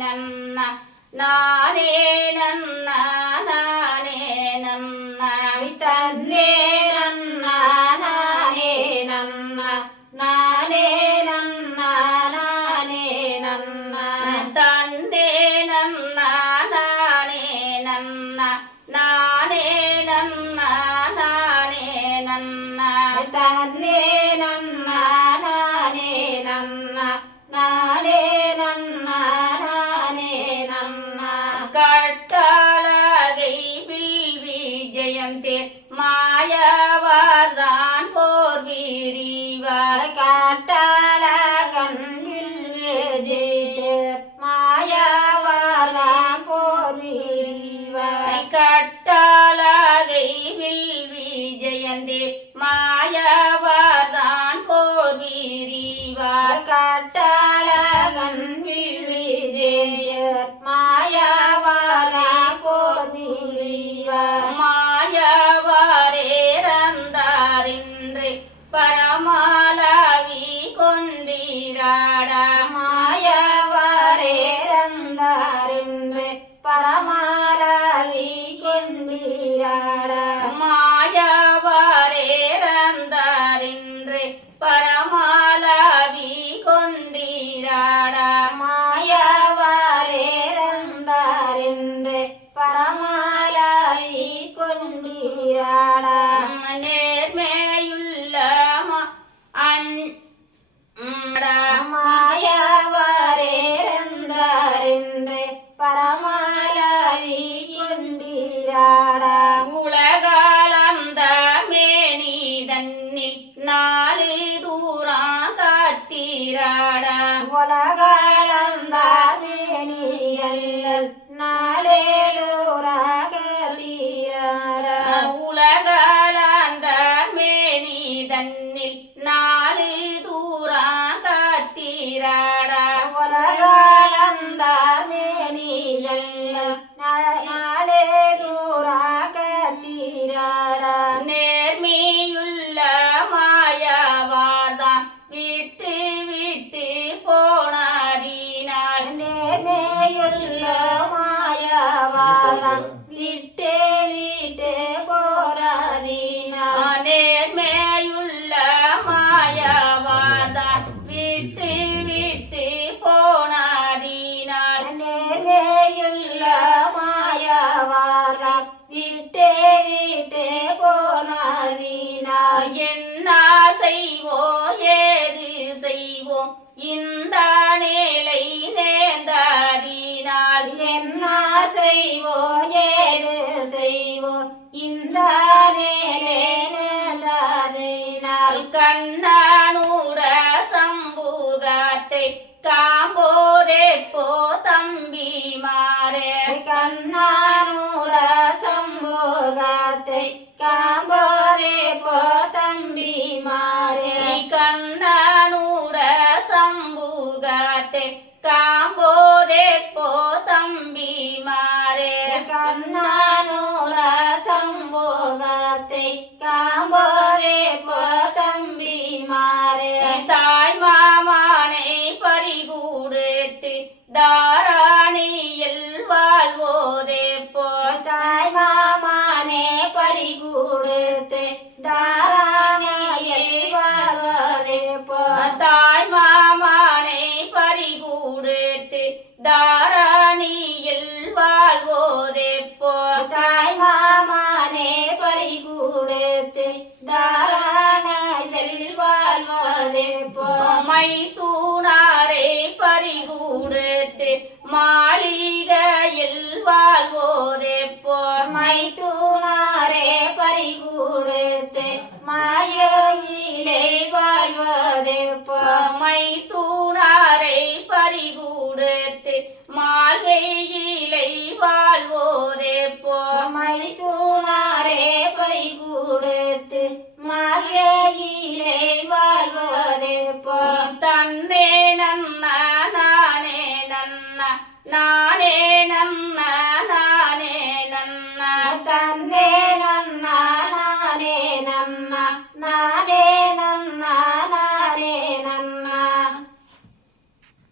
ನನ್ನ ನಾನೇ ನನ್ನ ನಾನೇ ನನ್ನ ತಂದೆ ನನ್ನ ನಾನೇ ನನ್ನ ನಾನೇ ನನ್ನ ನಾನೇ ನನ್ನ ತಂದೆ ನನ್ನ ನಾನೇ ನನ್ನ ನಾನೇ ನನ್ನ ನಾನೇ ನನ್ನ ತಂದೆ ನನ್ನ ನಾನೇ ನನ್ನ ನಾನೇ ನನ್ನ நானே நன்னா கட்டழகை வில்வி ஜெயந்தே மாயவர்தான் போர் விரிவாய் காட்டழகன் வில்வி ஜெயந்தே மாயவர்தான் போர் விரிவாய் கட்டழகை வில்வி ஜெயந்தே மாயவர்தான் போர் விரிவாய் காட்டழகன் வில்வி மாயவாரா போர் விரிவாய் மாயவரேறந்தாரின்றே பரமாலாவி கொண்டீராட மாயவரேறந்தாரின்றே பரமாலாவி கொண்டீராட மாயவரேறந்தாரின்றே பரமாலாவி கொண்டீராட மாயவரேறந்தாரின்றே பரமாலாவி கொண்டீராட நேர்மையுள்ள மாயவரேறந்தாரின்றே பரமாலாவி கொண்டீராட உலகாலந்த மேனி தன்னில் நாலு தூரம் காத்தீராட உலகாளந்தார் மேனியல்ல நாடேலூராகலீராட உலகாலந்த மேனி தன்னில் நாலு தூரம் காத்தீராட உலகாளந்தார் மேனியல்ல நாடேலூராகலீராட நேர்மையுள்ள மாயவார்தான் விட்டு விட்டு போனதினால் நேர்மையுள்ள மாயவாரம் விட்டு விட்டு போறதினால் நேர்மையுள்ள மாயவார்தான் விட்டு விட்டு போனதினால் நேர்மையுள்ள மாயவாரம் விட்டு விட்டு போனதினால் என்ன செய்வோம் ஏது செய்வோம் இந்த நிலை நேர்ந்ததினால் என்ன செய்வோம் ஏது செய்வோம் இந்த நேரே நேர்ந்ததினால் கண்ணனூட சம்புகத்தை காம்போதே போ தம்பி மாறே கண்ணானூட சம்போகத்தை காம்போரே போ தம்பி மாறே கண்ணனூட சம்புகத்தை காம்போதே போ தம்பி மாறே கண்ணானூட சம்போகத்தை காம்போரே போ தம்பி மாறே தாய் மாமானை பறிகூடுத்து தாராணியில் வாழ்வோதே போ தாய் மாமானே பறிகூடுத்து தாராணியில் வாழ்வதே போ தாய் மாமானை பறிகூடுத்து தாராணியில் வாழ்வோதே போ தாய் மாமானே பறிகூடுத்து தாராணியில் வாழ்வதே போ மை தூணாரை பறிகூடுத்து மாளிகையில் வாழ்வோதே போ மை தூணாரே பறிகூடுத்து மாயிலே வாழ்வதே போ மை தூணாரை பறிகூடுத்து மாளிகையிலை வாழ்வோதே போ மை தூணாரே பறிகூடுத்து மாயிலே வாழ்வதே போ தன்னே நன்ன நானே நன்ன